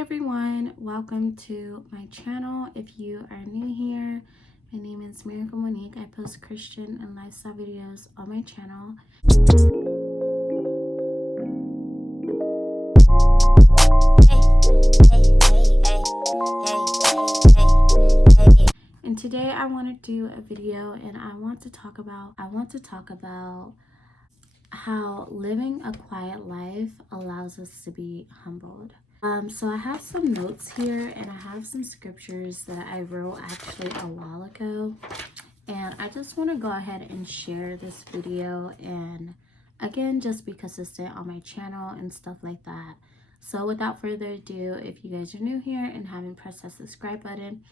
everyone, welcome to my channel. If you are new here, my name is Miracle Monique. I post Christian and lifestyle videos on my channel. And today I want to do a video and I want to talk about how living a quiet life allows us to be humbled. So I have some notes here and I have some scriptures that I wrote actually a while ago, and I just want to go ahead and share this video and again just be consistent on my channel and stuff like that. So without further ado, if you guys are new here and haven't pressed that subscribe button,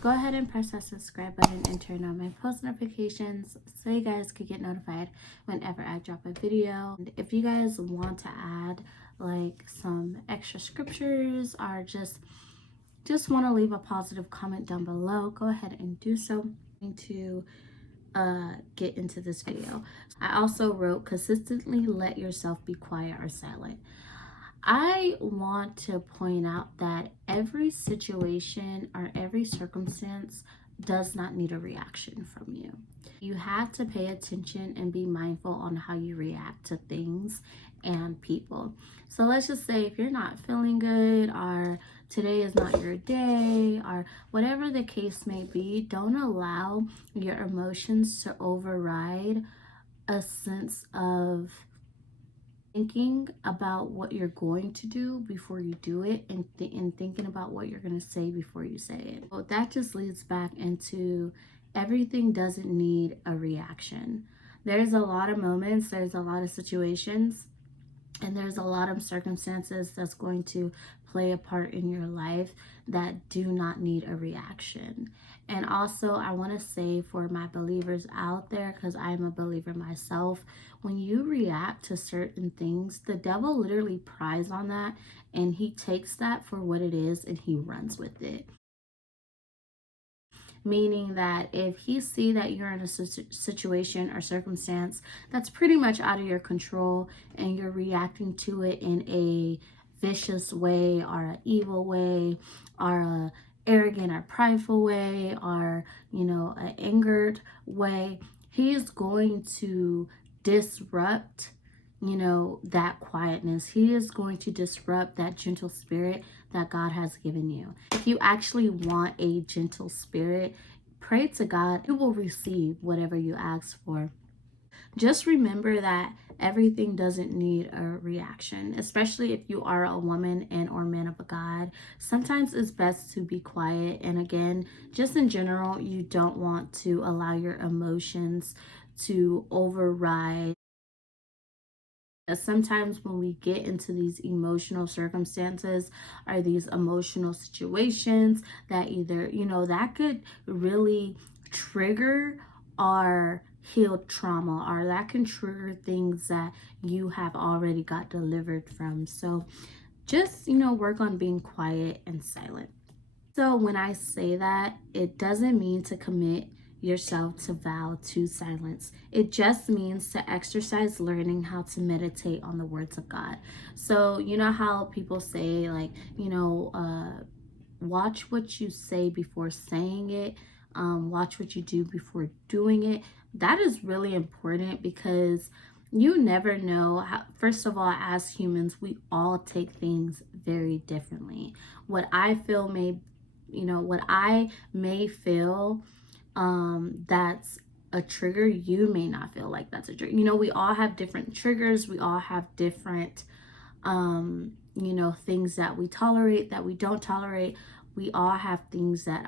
go ahead and press that subscribe button and turn on my post notifications so you guys could get notified whenever I drop a video. And if you guys want to add like some extra scriptures or just want to leave a positive comment down below, go ahead and do so. I'm going to get into this video. I also wrote, consistently let yourself be quiet or silent. I want to point out that every situation or every circumstance does not need a reaction from you. You have to pay attention and be mindful on how you react to things and people. So let's just say if you're not feeling good or today is not your day or whatever the case may be, don't allow your emotions to override a sense of thinking about what you're going to do before you do it, and thinking about what you're going to say before you say it. Well, that just leads back into everything doesn't need a reaction. There's a lot of moments, there's a lot of situations, and there's a lot of circumstances that's going to play a part in your life that do not need a reaction. And also, I want to say for my believers out there, because I'm a believer myself, when you react to certain things, the devil literally prides on that and he takes that for what it is and he runs with it. Meaning that if he see that you're in a situation or circumstance that's pretty much out of your control and you're reacting to it in a vicious way or an evil way or a arrogant or prideful way or an angered way, he is going to disrupt that quietness. He is going to disrupt that gentle spirit that God has given you. If you actually want a gentle spirit, pray to God. You will receive whatever you ask for. Just remember that everything doesn't need a reaction, especially if you are a woman and or man of God. Sometimes it's best to be quiet. And again, just in general, you don't want to allow your emotions to override. Sometimes when we get into these emotional circumstances or these emotional situations that either, that could really trigger our healed trauma, or that can trigger things that you have already got delivered from. So just, work on being quiet and silent. So when I say that, it doesn't mean to commit yourself to vow to silence. It just means to exercise learning how to meditate on the words of God. So you know how people say like, watch what you say before saying it, watch what you do before doing it. That is really important because you never know how. First of all, as humans, we all take things very differently. What I may feel that's a trigger, you may not feel like that's a trigger. We all have different triggers. We all have different things that we tolerate, that we don't tolerate. We all have things that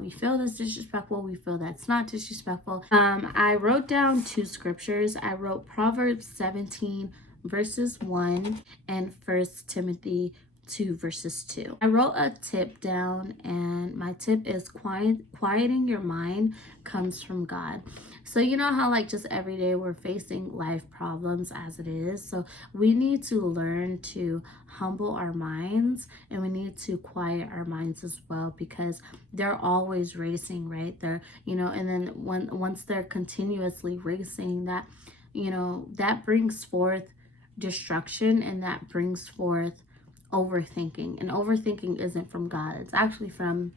we feel that's disrespectful, we feel that's not disrespectful. I wrote down two scriptures. I wrote Proverbs 17 verses 1 and 1 Timothy 2 verses 2. I wrote a tip down, and my tip is quieting your mind comes from God. So you know how like just every day we're facing life problems as it is. So we need to learn to humble our minds, and we need to quiet our minds as well, because they're always racing, right? And then once they're continuously racing, that brings forth destruction, and that brings forth overthinking. And overthinking isn't from God. It's actually from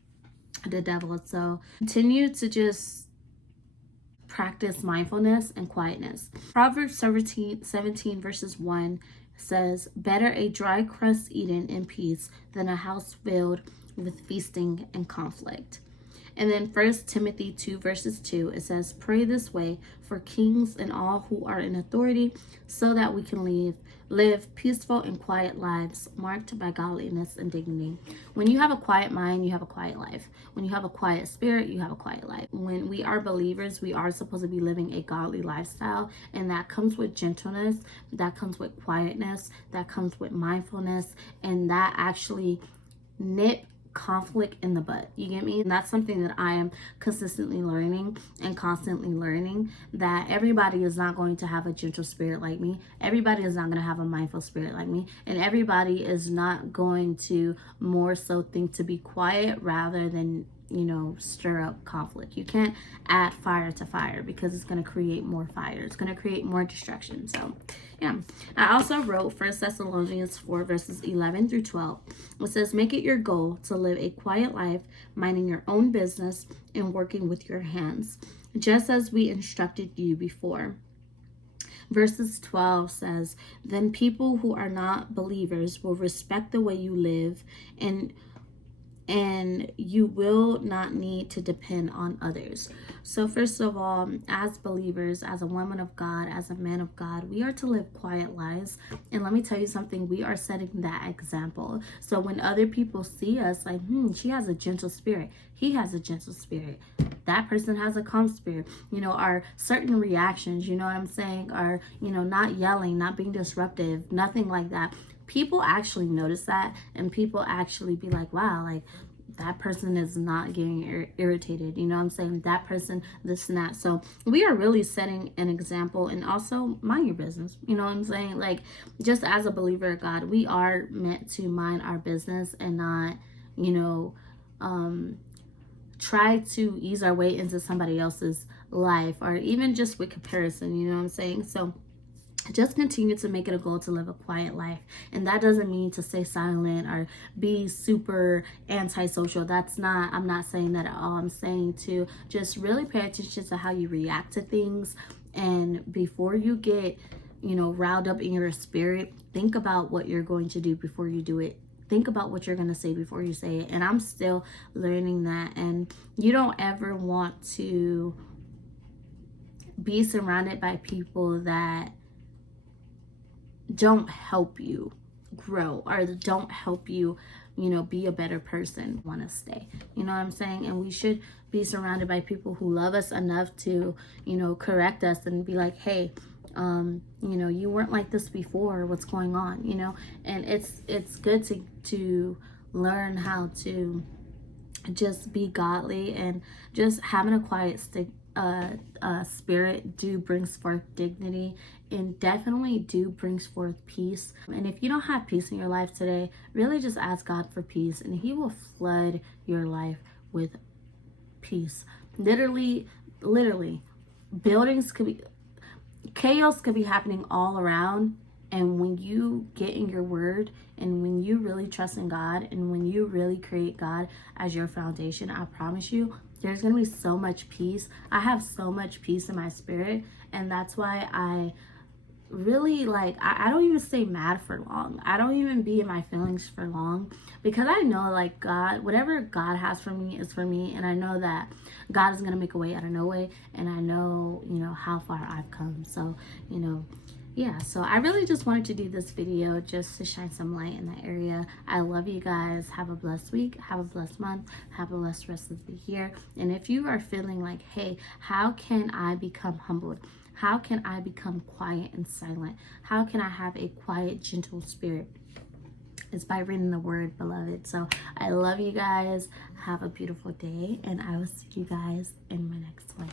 the devil. So continue to just practice mindfulness and quietness. Proverbs 17 verses 1 says, better a dry crust eaten in peace than a house filled with feasting and conflict. And then 1 Timothy 2 verses 2, it says, pray this way for kings and all who are in authority, so that we can live peaceful and quiet lives marked by godliness and dignity. When you have a quiet mind, you have a quiet life. When you have a quiet spirit, you have a quiet life. When we are believers, we are supposed to be living a godly lifestyle, and that comes with gentleness, that comes with quietness, that comes with mindfulness, and that actually nip conflict in the butt. You get me? And that's something that I am consistently learning and constantly learning, that everybody is not going to have a gentle spirit like me. Everybody is not going to have a mindful spirit like me. And everybody is not going to more so think to be quiet rather than, you know, stir up conflict. You can't add fire to fire, because it's going to create more fire. It's going to create more destruction. So yeah, I also wrote 1 Thessalonians 4 verses 11 through 12. It says, make it your goal to live a quiet life, minding your own business and working with your hands, just as we instructed you before. Verses 12 says, then people who are not believers will respect the way you live, and you will not need to depend on others. So first of all, as believers, as a woman of God, as a man of God, we are to live quiet lives. And let me tell you something, we are setting that example. So when other people see us like, she has a gentle spirit, he has a gentle spirit, that person has a calm spirit, you know, our certain reactions, you know what I'm saying, are, you know, not yelling, not being disruptive, nothing like that. People actually notice that, and people actually be like, wow, like that person is not getting irritated, you know what I'm saying, that person, this and that. So we are really setting an example. And also, mind your business, you know what I'm saying, like, just as a believer of God, we are meant to mind our business and not, you know, try to ease our way into somebody else's life, or even just with comparison, you know what I'm saying. So just continue to make it a goal to live a quiet life. And that doesn't mean to stay silent or be super antisocial. That's not, I'm not saying that at all. I'm saying to just really pay attention to how you react to things. And before you get, you know, riled up in your spirit, think about what you're going to do before you do it. Think about what you're going to say before you say it. And I'm still learning that. And you don't ever want to be surrounded by people that don't help you grow, or don't help you, you know, be a better person. Want to stay, you know what I'm saying. And we should be surrounded by people who love us enough to, you know, correct us and be like, hey, you know, you weren't like this before, what's going on, you know. And it's good to learn how to just be godly, and just having a quiet spirit brings forth dignity, and definitely brings forth peace. And if you don't have peace in your life today, really just ask God for peace, and he will flood your life with peace. Literally buildings could be, chaos could be happening all around. And when you get in your word, and when you really trust in God, and when you really create God as your foundation, I promise you, there's going to be so much peace. I have so much peace in my spirit. And that's why I really, like, I don't even stay mad for long. I don't even be in my feelings for long, because I know, like, God, whatever God has for me is for me. And I know that God is going to make a way out of no way. And I know, you know, how far I've come. So, you know, yeah, so I really just wanted to do this video just to shine some light in that area. I love you guys. Have a blessed week. Have a blessed month. Have a blessed rest of the year. And if you are feeling like, hey, how can I become humbled? How can I become quiet and silent? How can I have a quiet, gentle spirit? It's by reading the word, beloved. So I love you guys. Have a beautiful day, and I will see you guys in my next one.